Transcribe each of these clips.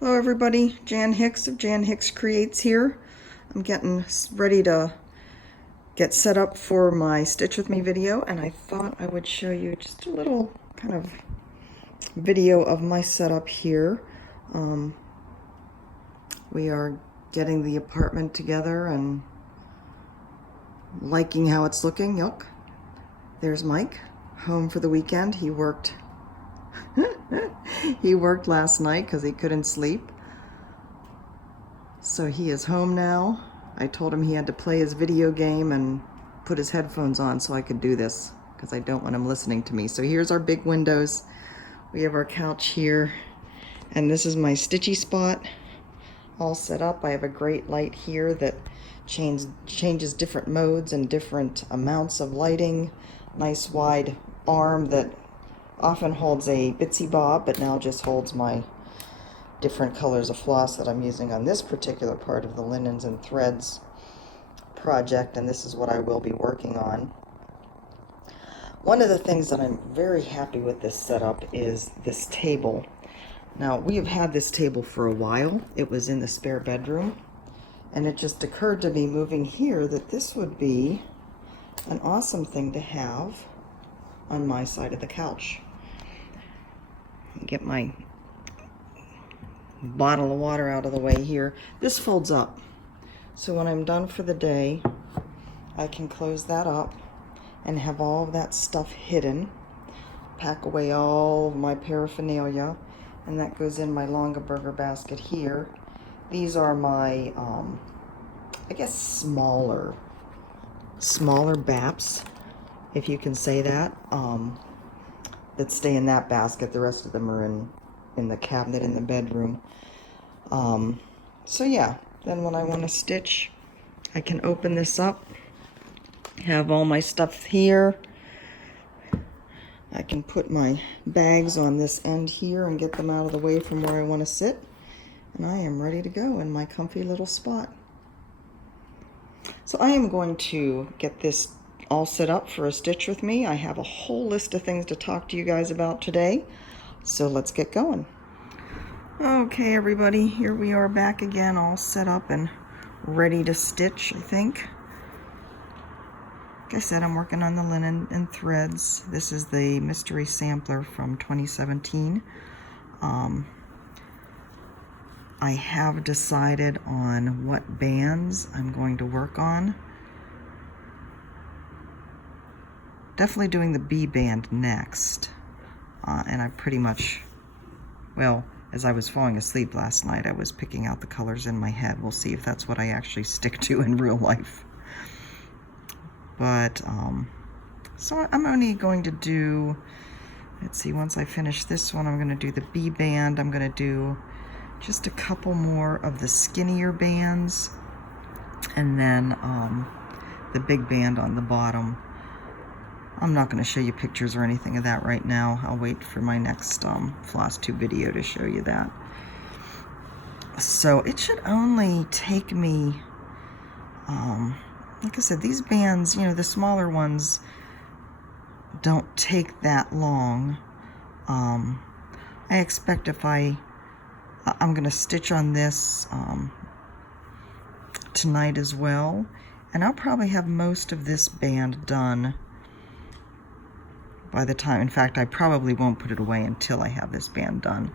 Hello everybody, Jan Hicks of Jan Hicks Creates here. I'm getting ready to get set up for my Stitch With Me video, and I thought I would show you just a little kind of video of my setup here. We are getting the apartment together and liking how it's looking. Yuck. There's Mike, home for the weekend. He worked he worked last night because he couldn't sleep. So he is home now. I told him he had to play his video game and put his headphones on so I could do this, because I don't want him listening to me. So here's our big windows. We have our couch here, and this is my stitchy spot all set up. I have a great light here that changes different modes and different amounts of lighting. Nice wide arm that often holds a Bitsy Bob, but now just holds my different colors of floss that I'm using on this particular part of the linens and threads project, and this is what I will be working on. One of the things that I'm very happy with this setup is this table. Now, we have had this table for a while. It was in the spare bedroom, and it just occurred to me moving here that this would be an awesome thing to have on my side of the couch. Get my bottle of water out of the way here. This folds up, so when I'm done for the day, I can close that up and have all of that stuff hidden, pack away all of my paraphernalia, and that goes in my Longaberger basket here. These are my I guess smaller BAPs, if you can say that, that stay in that basket. The rest of them are in the cabinet in the bedroom. So yeah, then when I want to stitch, I can open this up, have all my stuff here. I can put my bags on this end here and get them out of the way from where I want to sit, and I am ready to go in my comfy little spot. So I am going to get this all set up for a Stitch With Me. I have a whole list of things to talk to you guys about today, so let's get going. Okay everybody, here we are back again, all set up and ready to stitch, I think. Like I said, I'm working on the linen and threads. This is the mystery sampler from 2017. I have decided on what bands I'm going to work on. Definitely doing the B band next. And I pretty much, well, as I was falling asleep last night, I was picking out the colors in my head. We'll see if that's what I actually stick to in real life. But, so I'm only going to do, let's see, once I finish this one, I'm going to do the B band. I'm going to do just a couple more of the skinnier bands, and then the big band on the bottom. I'm not going to show you pictures or anything of that right now. I'll wait for my next Floss Tube video to show you that. So it should only take me, like I said, these bands, you know, the smaller ones don't take that long. I expect if I'm going to stitch on this tonight as well, and I'll probably have most of this band done by the time. In fact, I probably won't put it away until I have this band done,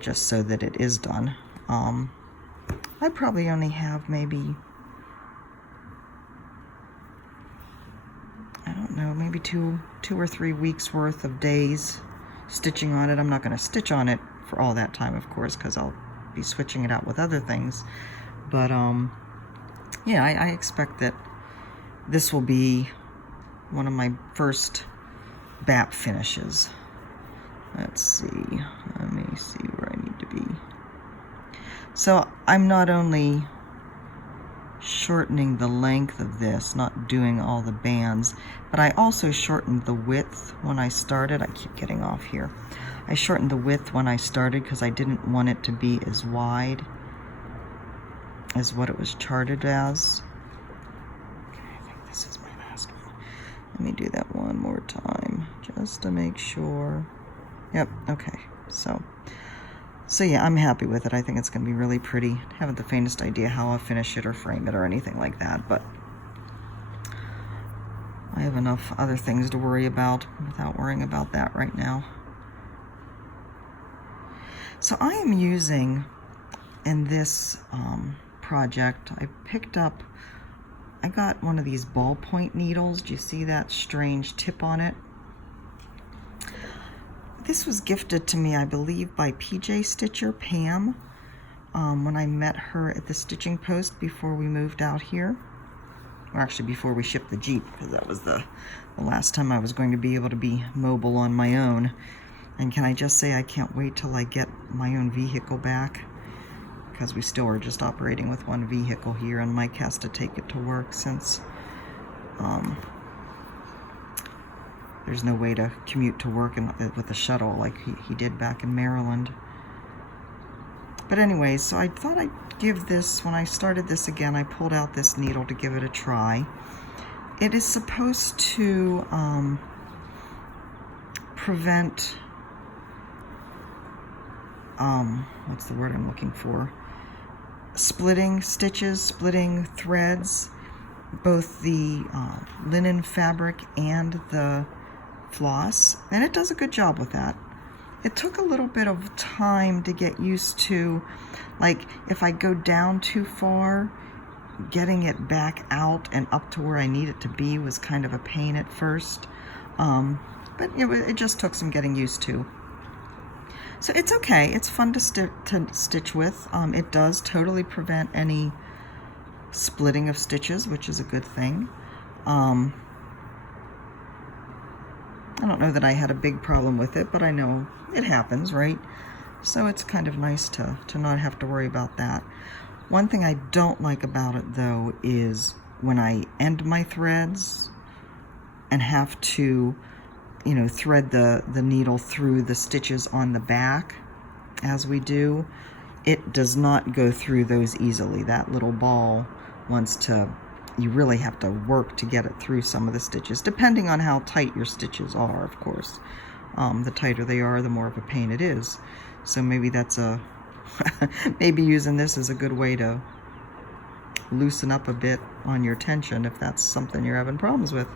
just so that it is done. I probably only have maybe, I don't know, maybe two or 3 weeks worth of days stitching on it. I'm not going to stitch on it for all that time, of course, because I'll be switching it out with other things. But yeah, I expect that this will be one of my first BAP finishes. Let's see, let me see where I need to be. So I'm not only shortening the length of this, not doing all the bands, but I also shortened the width when I started. I keep getting off here. I shortened the width when I started because I didn't want it to be as wide as what it was charted as. Okay, I think this is my last one. Let me do that one more time just to make sure. Yep, okay. So So yeah, I'm happy with it. I think it's going to be really pretty. I haven't the faintest idea how I'll finish it or frame it or anything like that, but I have enough other things to worry about without worrying about that right now. So I am using, in this project, I got one of these ballpoint needles. Do you see that strange tip on it? This was gifted to me, I believe, by PJ Stitcher, Pam, when I met her at the Stitching Post before we moved out here. Or actually before we shipped the Jeep, because that was the last time I was going to be able to be mobile on my own. And can I just say I can't wait till I get my own vehicle back, because we still are just operating with one vehicle here, and Mike has to take it to work since there's no way to commute to work with a shuttle like he did back in Maryland. But anyways, so I thought I'd give this, when I started this again, I pulled out this needle to give it a try. It is supposed to prevent, what's the word I'm looking for? Splitting stitches, splitting threads, both the linen fabric and the floss, and it does a good job with that. It took a little bit of time to get used to, like if I go down too far, getting it back out and up to where I need it to be was kind of a pain at first, but it just took some getting used to. So it's okay, it's fun to stitch with. It does totally prevent any splitting of stitches, which is a good thing. I don't know that I had a big problem with it, but I know it happens, right? So it's kind of nice to not have to worry about that. One thing I don't like about it, though, is when I end my threads and have to, you know, thread the needle through the stitches on the back, as we do, it does not go through those easily. That little ball wants to, you really have to work to get it through some of the stitches, depending on how tight your stitches are, of course. The tighter they are, the more of a pain it is. So maybe that's a, maybe using this is a good way to loosen up a bit on your tension if that's something you're having problems with.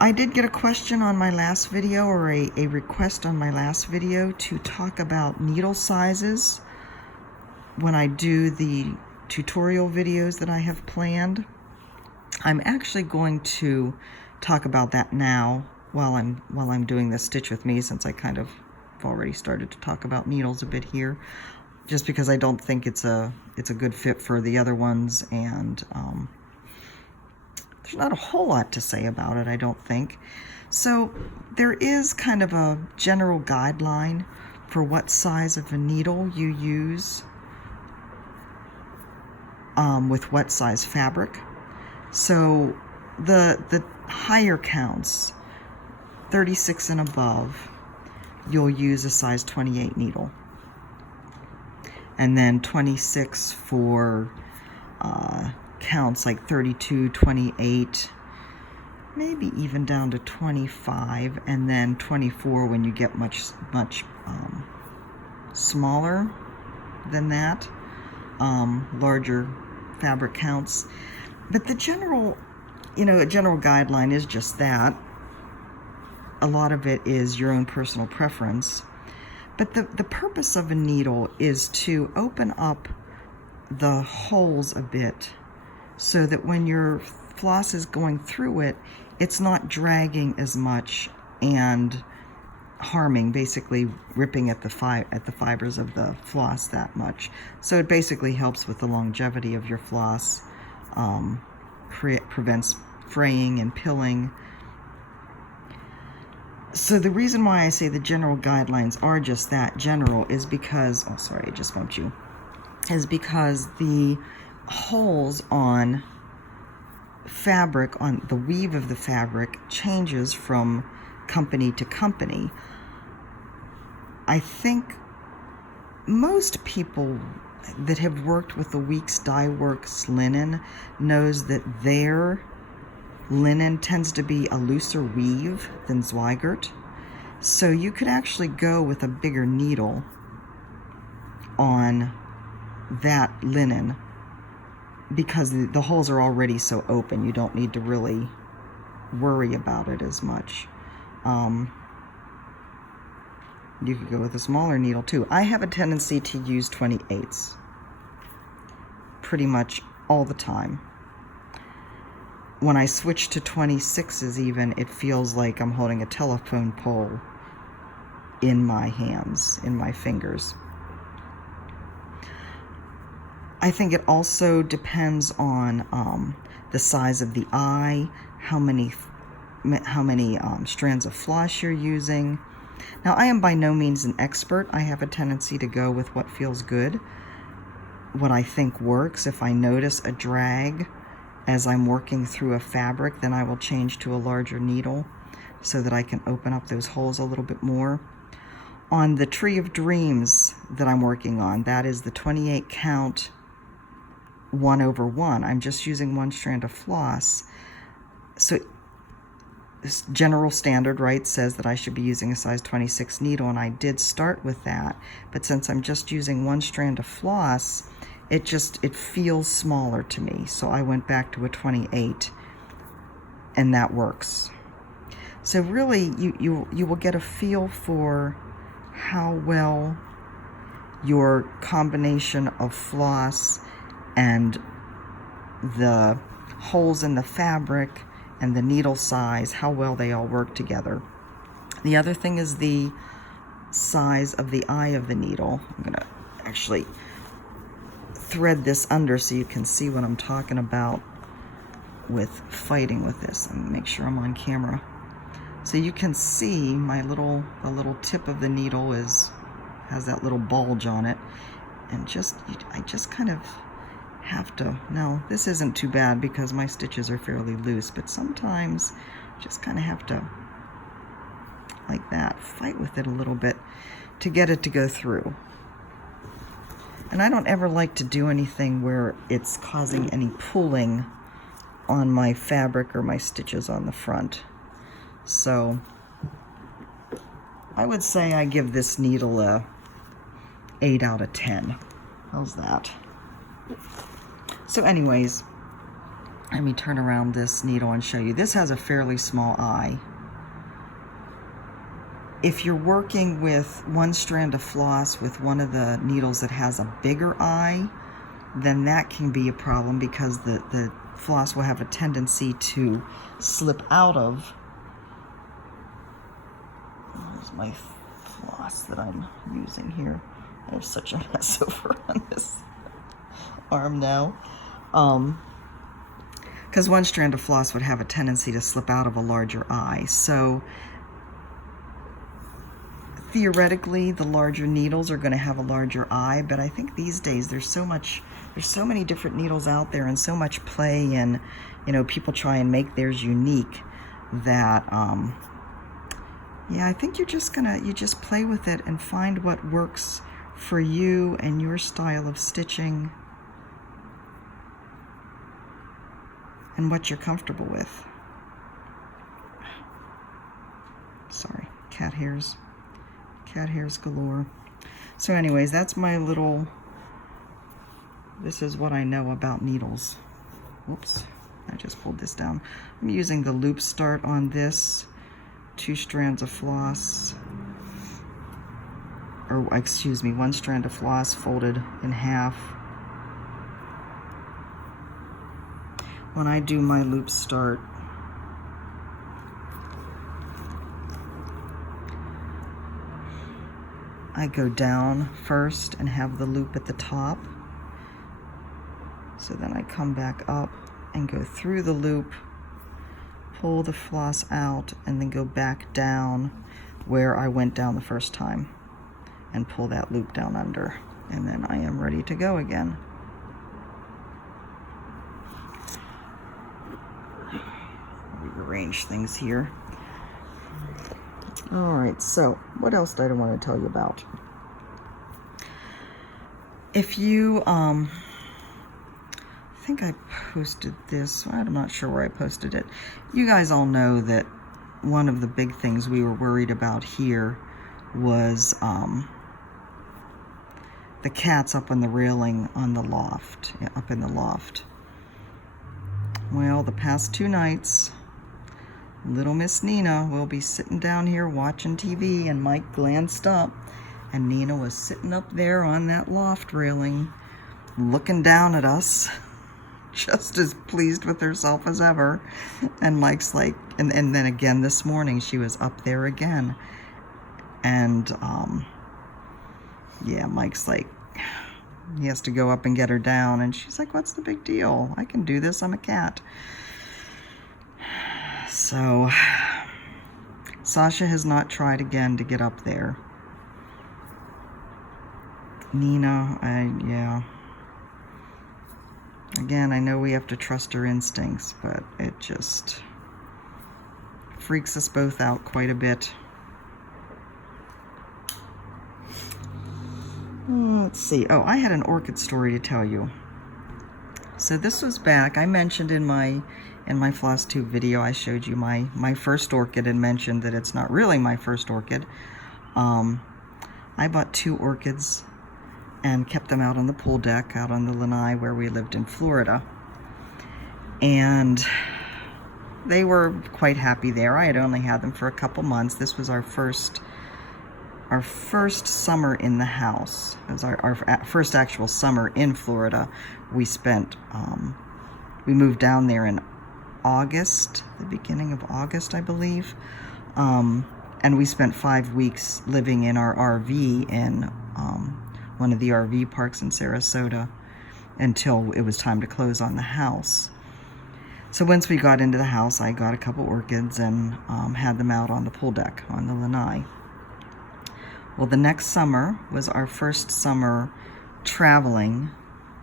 I did get a question on my last video, or a request on my last video, to talk about needle sizes when I do the tutorial videos that I have planned. I'm actually going to talk about that now while I'm doing this Stitch With Me, since I kind of already started to talk about needles a bit here, just because I don't think it's a good fit for the other ones, and there's not a whole lot to say about it, I don't think. So there is kind of a general guideline for what size of a needle you use with what size fabric. So the higher counts, 36 and above, you'll use a size 28 needle. And then 26 for counts like 32, 28, maybe even down to 25, and then 24 when you get much smaller than that, larger fabric counts. But the general, a general guideline is just that. A lot of it is your own personal preference. But the purpose of a needle is to open up the holes a bit so that when your floss is going through it, it's not dragging as much and harming, basically ripping at the fibers of the floss that much. So it basically helps with the longevity of your floss, prevents fraying and pilling. So the reason why I say the general guidelines are just that, general, is because, oh sorry, I just bumped you, is because the holes on fabric, on the weave of the fabric, changes from company to company. I think most people that have worked with the Weeks Dye Works linen knows that their linen tends to be a looser weave than Zweigart. So you could actually go with a bigger needle on that linen because the holes are already so open. You don't need to really worry about it as much. You could go with a smaller needle too. I have a tendency to use 28s pretty much all the time. When I switch to 26s even, it feels like I'm holding a telephone pole in my hands, in my fingers. I think it also depends on the size of the eye, how many strands of floss you're using. Now, I am by no means an expert. I have a tendency to go with what feels good, what I think works. If I notice a drag as I'm working through a fabric, then I will change to a larger needle so that I can open up those holes a little bit more. On the Tree of Dreams that I'm working on, that is the 28 count 1/1. I'm just using one strand of floss. So this general standard, right, says that I should be using a size 26 needle, and I did start with that. But since I'm just using one strand of floss, it feels smaller to me. So I went back to a 28, and that works. So really, you will get a feel for how well your combination of floss and the holes in the fabric and the needle size, how well they all work together. The other thing is the size of the eye of the needle. I'm gonna actually thread this under so you can see what I'm talking about with fighting with this, and make sure I'm on camera. So you can see the little tip of the needle has that little bulge on it, and I just kind of have to, now this isn't too bad because my stitches are fairly loose, but sometimes just kind of have to, like that, fight with it a little bit to get it to go through. And I don't ever like to do anything where it's causing any pulling on my fabric or my stitches on the front. So I would say I give this needle a 8 out of 10. How's that? So anyways, let me turn around this needle and show you. This has a fairly small eye. If you're working with one strand of floss with one of the needles that has a bigger eye, then that can be a problem because the floss will have a tendency to slip out of. Where's my floss that I'm using here? I have such a mess over on this arm now. Because one strand of floss would have a tendency to slip out of a larger eye. So theoretically, the larger needles are going to have a larger eye, but I think these days there's so many different needles out there and so much play, and people try and make theirs unique that yeah, I think you just play with it and find what works for you and your style of stitching and what you're comfortable with. Sorry, cat hairs galore. So anyways, that's my little, this is what I know about needles. Whoops, I just pulled this down. I'm using the loop start on this, 2 strands of floss, or excuse me, 1 strand of floss folded in half. When I do my loop start, I go down first and have the loop at the top. So then I come back up and go through the loop, pull the floss out, and then go back down where I went down the first time and pull that loop down under. And then I am ready to go again. Rearrange things here. Alright, so what else did I want to tell you about? If you, I think I posted this, I'm not sure where I posted it. You guys all know that one of the big things we were worried about here was the cats up on the railing on the loft, up in the loft. Well, the past 2 nights, little Miss Nina will be sitting down here watching TV, and Mike glanced up, and Nina was sitting up there on that loft railing, looking down at us, just as pleased with herself as ever. And Mike's like, and then again this morning, she was up there again. And, yeah, Mike's like, he has to go up and get her down. And she's like, what's the big deal? I can do this. I'm a cat. So, Sasha has not tried again to get up there. Nina, yeah. Again, I know we have to trust her instincts, but it just freaks us both out quite a bit. Let's see. Oh, I had an orchid story to tell you. So this was back, I mentioned in my floss tube video, I showed you my first orchid and mentioned that it's not really my first orchid. I bought 2 orchids and kept them out on the pool deck, out on the lanai where we lived in Florida. And they were quite happy there. I had only had them for a couple months. This was our first summer in the house. It was our first actual summer in Florida. We spent, we moved down there in August, the beginning of August, I believe. And we spent 5 weeks living in our RV in one of the RV parks in Sarasota until it was time to close on the house. So once we got into the house, I got a couple orchids and had them out on the pool deck on the lanai. Well, the next summer was our first summer traveling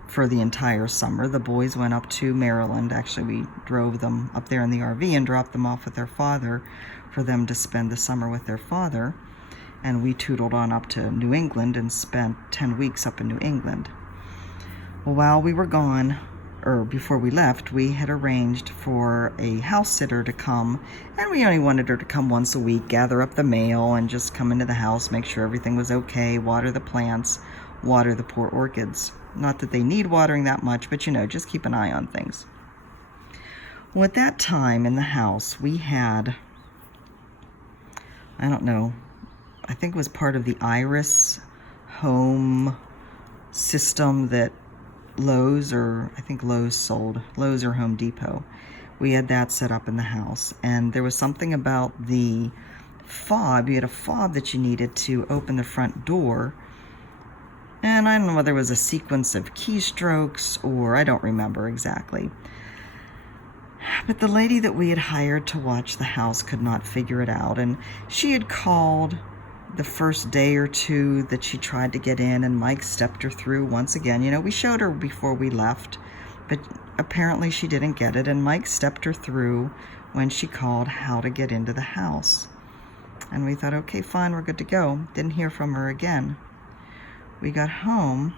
for the entire summer. The boys went up to Maryland. Actually, we drove them up there in the RV and dropped them off with their father for them to spend the summer with their father. And we tootled on up to New England and spent 10 weeks up in New England. Well, while we were gone, or before we left, we had arranged for a house sitter to come, and we only wanted her to come once a week, gather up the mail, and just come into the house, make sure everything was okay, water the plants, water the poor orchids. Not that they need watering that much, but you know, just keep an eye on things. Well, at that time in the house, we had, I don't know, I think it was part of the Iris home system that Lowe's, or I think Lowe's sold, Lowe's or Home Depot. We had that set up in the house, and there was something about the fob. You had a fob that you needed to open the front door, and I don't know whether it was a sequence of keystrokes or I don't remember exactly. But the lady that we had hired to watch the house could not figure it out, and she had called the first day or two that she tried to get in, and Mike stepped her through once again. You know, we showed her before we left, but apparently she didn't get it, and Mike stepped her through when she called how to get into the house. And we thought, okay, fine, we're good to go. Didn't hear from her again. We got home.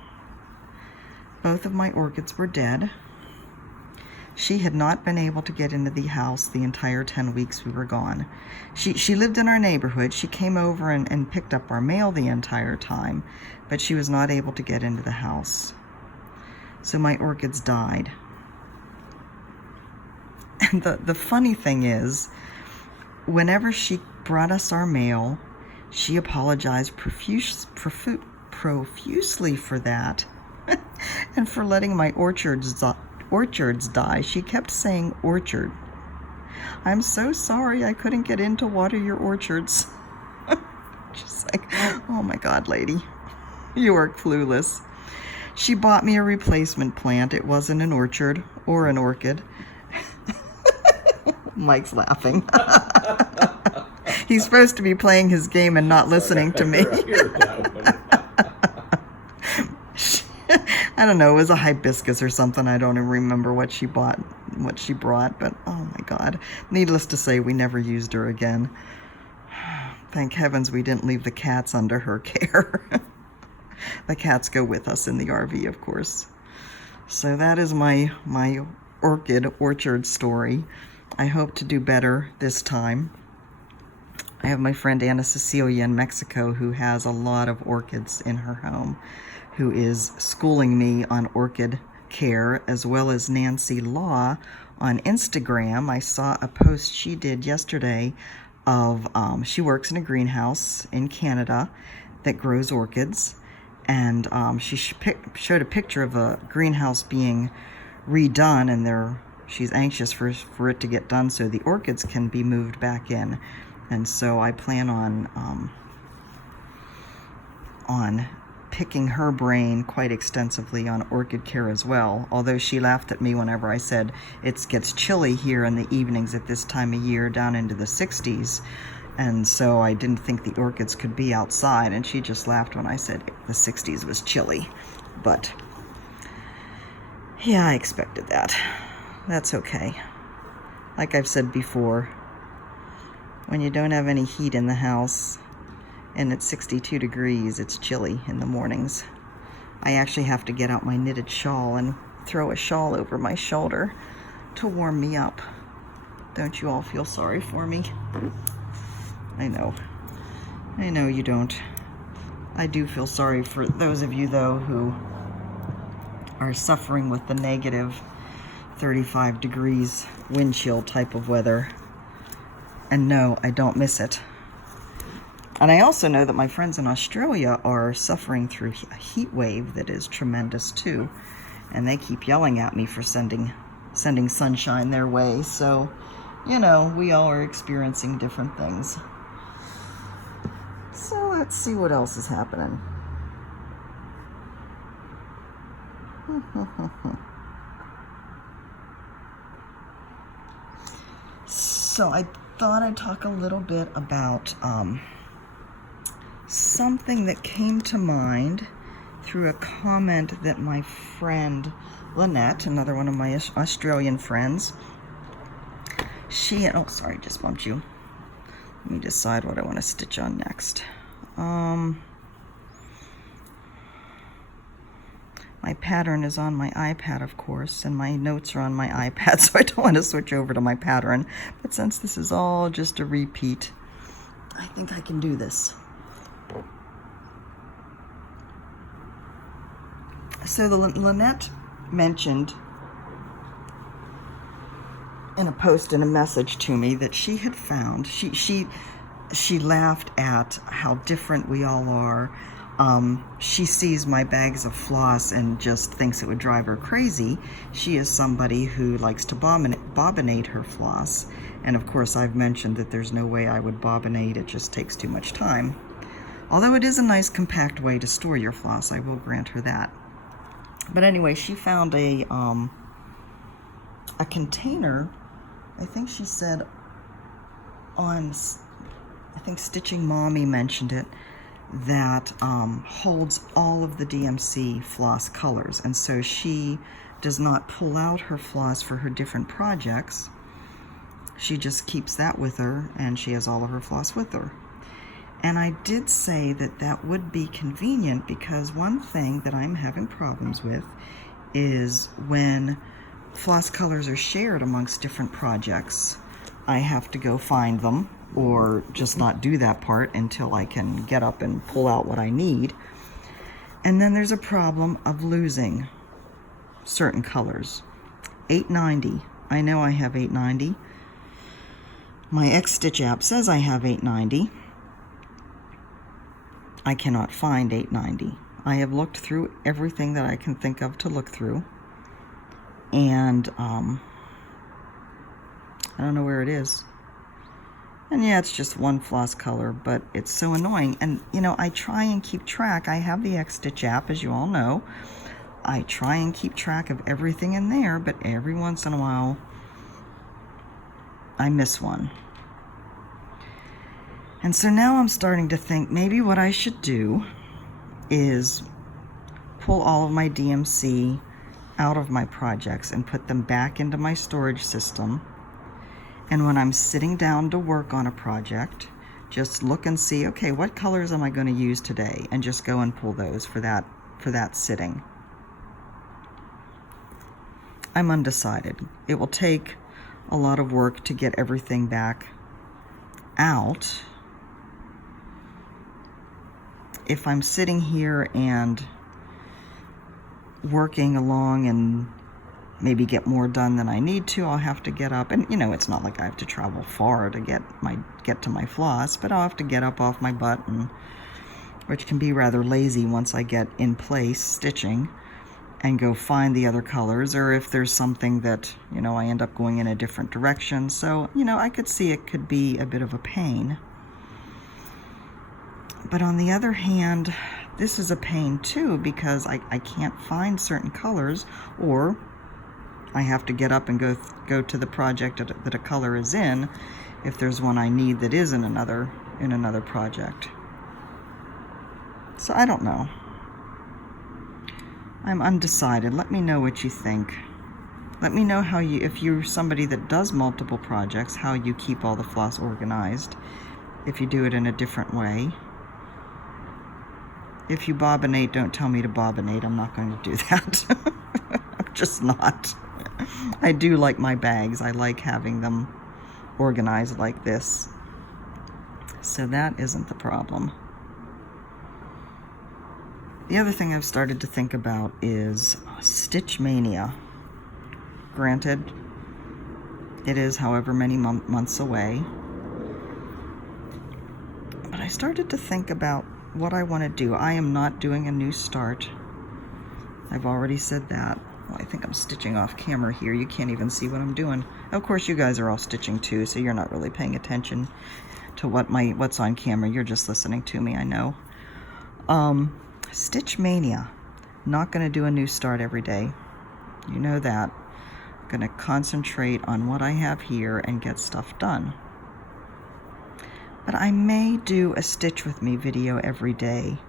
Both of my orchids were dead. She had not been able to get into the house the entire 10 weeks we were gone. She lived in our neighborhood. She came over and picked up our mail the entire time, but she was not able to get into the house. So my orchids died. And the funny thing is, whenever she brought us our mail, she apologized profusely for that and for letting my orchids die. She kept saying orchard. I'm so sorry I couldn't get in to water your orchards. Just like, oh my God, lady, you are clueless. She bought me a replacement plant. It wasn't an orchard or an orchid. Mike's laughing. He's supposed to be playing his game and not listening to me. I don't know, it was a hibiscus or something. I don't even remember what she brought, but oh my God. Needless to say, we never used her again. Thank heavens we didn't leave the cats under her care. The cats go with us in the RV, of course. So that is my orchid orchard story. I hope to do better this time. I have my friend Anna Cecilia in Mexico who has a lot of orchids in her home, who is schooling me on orchid care, as well as Nancy Law on Instagram. I saw a post she did yesterday of, she works in a greenhouse in Canada that grows orchids, and she showed a picture of a greenhouse being redone, and she's anxious for it to get done so the orchids can be moved back in. And so I plan on picking her brain quite extensively on orchid care as well, although she laughed at me whenever I said it gets chilly here in the evenings at this time of year, down into the 60s, and so I didn't think the orchids could be outside, and she just laughed when I said the 60s was chilly. But yeah, I expected that. That's okay. Like I've said before, when you don't have any heat in the house and it's 62 degrees, it's chilly in the mornings. I actually have to get out my knitted shawl and throw a shawl over my shoulder to warm me up. Don't you all feel sorry for me? I know you don't. I do feel sorry for those of you, though, who are suffering with the negative 35 degrees wind chill type of weather. And no, I don't miss it. And I also know that my friends in Australia are suffering through a heat wave that is tremendous too. And they keep yelling at me for sending sunshine their way. So, you know, we all are experiencing different things. So let's see what else is happening. So I thought I'd talk a little bit about something that came to mind through a comment that my friend Lynette, another one of my Australian friends, oh sorry, just bumped you. Let me decide what I want to stitch on next. My pattern is on my iPad, of course, and my notes are on my iPad, so I don't want to switch over to my pattern. But since this is all just a repeat, I think I can do this. So Lynette mentioned in a post and a message to me that she had found, she laughed at how different we all are. She sees my bags of floss and just thinks it would drive her crazy. She is somebody who likes to bobbinate her floss. And of course, I've mentioned that there's no way I would bobbinate. It just takes too much time. Although it is a nice compact way to store your floss, I will grant her that. But anyway, she found a container, I think she said on, I think Stitching Mommy mentioned it, that holds all of the DMC floss colors. And so she does not pull out her floss for her different projects. She just keeps that with her, and she has all of her floss with her. And I did say that that would be convenient, because one thing that I'm having problems with is when floss colors are shared amongst different projects, I have to go find them, or just not do that part until I can get up and pull out what I need. And then there's a problem of losing certain colors. 890, I know I have 890. My X-Stitch app says I have 890. I cannot find 890. I have looked through everything that I can think of to look through, and I don't know where it is. And yeah, it's just one floss color, but it's so annoying. And you know, I try and keep track. I have the X-Stitch app, as you all know. I try and keep track of everything in there, but every once in a while I miss one. And so now I'm starting to think maybe what I should do is pull all of my DMC out of my projects and put them back into my storage system. And when I'm sitting down to work on a project, just look and see, okay, what colors am I going to use today? And just go and pull those for that sitting. I'm undecided. It will take a lot of work to get everything back out, if I'm sitting here and working along and maybe get more done than I need to, I'll have to get up. And you know, it's not like I have to travel far to get to my floss, but I'll have to get up off my butt, and which can be rather lazy once I get in place stitching and go find the other colors, or if there's something that, you know, I end up going in a different direction. So, you know, I could see it could be a bit of a pain. But on the other hand, this is a pain too, because I can't find certain colors, or I have to get up and go to the project that a color is in if there's one I need that is in another project. So I don't know. I'm undecided. Let me know what you think. Let me know how you, if you're somebody that does multiple projects, how you keep all the floss organized, if you do it in a different way. If you bobbinate, don't tell me to bobbinate. I'm not going to do that. I'm just not. I do like my bags. I like having them organized like this. So that isn't the problem. The other thing I've started to think about is Stitch Mania. Granted, it is however many months away. But I started to think about what I want to do. I am not doing a new start. I've already said that. Well, I think I'm stitching off camera here. You can't even see what I'm doing. Of course, you guys are all stitching too, so you're not really paying attention to what's on camera. You're just listening to me, I know. Stitch Mania. Not going to do a new start every day. You know that. I'm going to concentrate on what I have here and get stuff done. But I may do a Stitch With Me video every day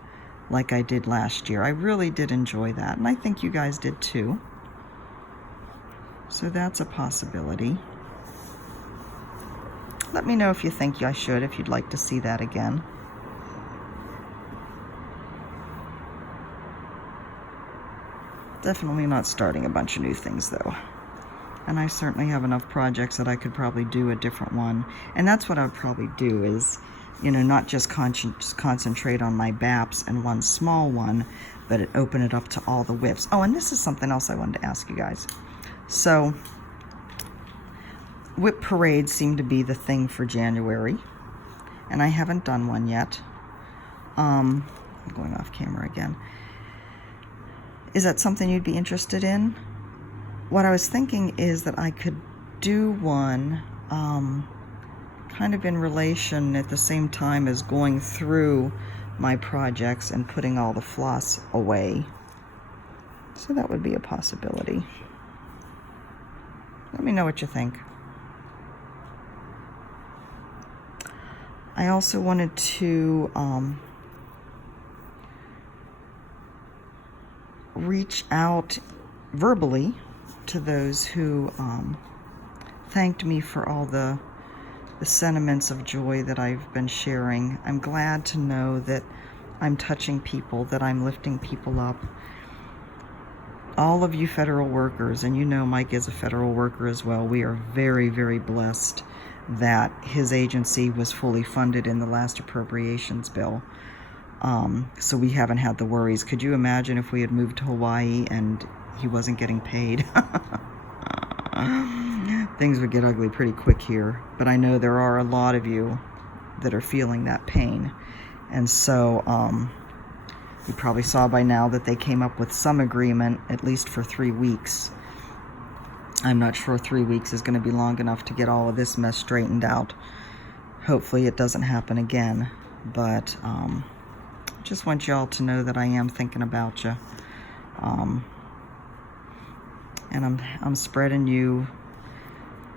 like I did last year. I really did enjoy that, and I think you guys did too. So that's a possibility. Let me know if you think I should, if you'd like to see that again. Definitely not starting a bunch of new things though. And I certainly have enough projects that I could probably do a different one. And that's what I would probably do is, you know, not just concentrate on my BAPs and one small one, but open it up to all the whips. Oh, and this is something else I wanted to ask you guys. So, whip parades seem to be the thing for January. And I haven't done one yet. I'm going off camera again. Is that something you'd be interested in? What I was thinking is that I could do one kind of in relation at the same time as going through my projects and putting all the floss away. So that would be a possibility. Let me know what you think. I also wanted to reach out verbally to those who thanked me for all the sentiments of joy that I've been sharing. I'm glad to know that I'm touching people, that I'm lifting people up. All of you federal workers, and you know Mike is a federal worker as well, we are very, very blessed that his agency was fully funded in the last appropriations bill. So we haven't had the worries. Could you imagine if we had moved to Hawaii and he wasn't getting paid? Things would get ugly pretty quick here. But I know there are a lot of you that are feeling that pain. And so you probably saw by now that they came up with some agreement, at least for 3 weeks. I'm not sure 3 weeks is going to be long enough to get all of this mess straightened out. Hopefully it doesn't happen again. But just want y'all to know that I am thinking about you. And I'm spreading you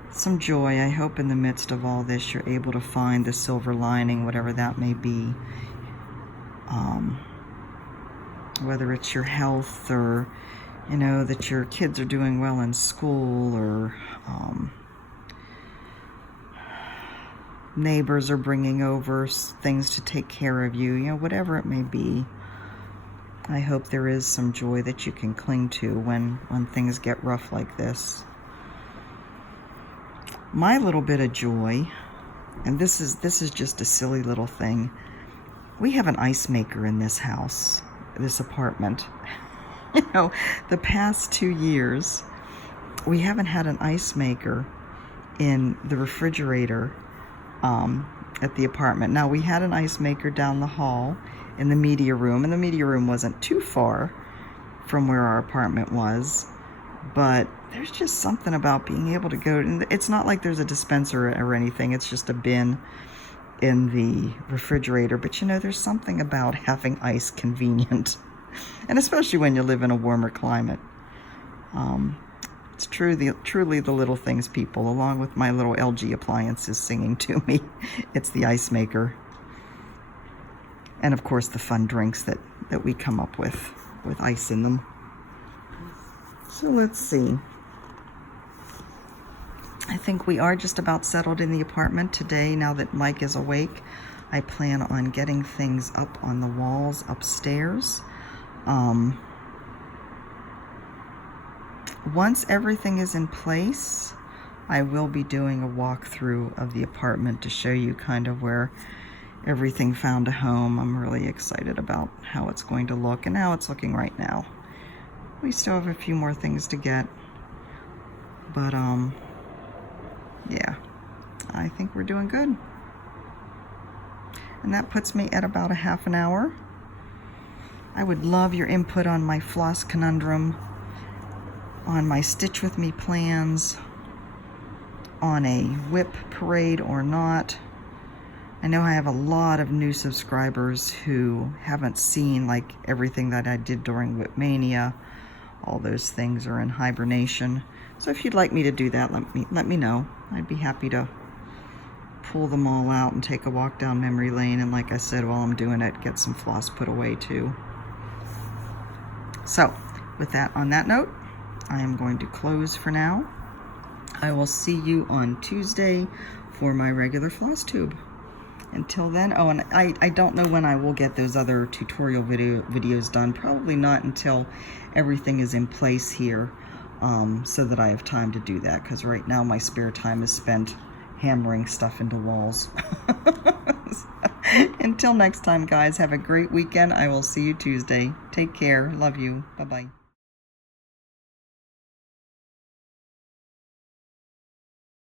some joy. I hope in the midst of all this you're able to find the silver lining, whatever that may be. Whether it's your health, or you know, that your kids are doing well in school, or neighbors are bringing over things to take care of you, you know, whatever it may be. I hope there is some joy that you can cling to when things get rough like this. My little bit of joy, and this is just a silly little thing. We have an ice maker in this house, this apartment. You know, the past 2 years, we haven't had an ice maker in the refrigerator at the apartment. Now, we had an ice maker down the hall in the media room, and the media room wasn't too far from where our apartment was, but there's just something about being able to go, and it's not like there's a dispenser or anything, it's just a bin in the refrigerator, but you know, there's something about having ice convenient, and especially when you live in a warmer climate. It's truly the little things, people, along with my little LG appliances singing to me. It's the ice maker. And of course the fun drinks that we come up with ice in them. So let's see. I think we are just about settled in the apartment today. Now that Mike is awake, I plan on getting things up on the walls upstairs. Once everything is in place, I will be doing a walkthrough of the apartment to show you kind of where everything found a home. I'm really excited about how it's going to look and how it's looking right now. We still have a few more things to get, but yeah, I think we're doing good. And that puts me at about a half an hour. I would love your input on my floss conundrum, on my Stitch With Me plans, on a whip parade or not. I know I have a lot of new subscribers who haven't seen like everything that I did during Whip Mania. All those things are in hibernation. So if you'd like me to do that, let me know. I'd be happy to pull them all out and take a walk down memory lane, and like I said, while I'm doing it, get some floss put away too. So with that, on that note, I am going to close for now. I will see you on Tuesday for my regular floss tube. Until then, oh, and I don't know when I will get those other tutorial videos done. Probably not until everything is in place here, so that I have time to do that, because right now my spare time is spent hammering stuff into walls. Until next time, guys, have a great weekend. I will see you Tuesday. Take care. Love you. Bye-bye.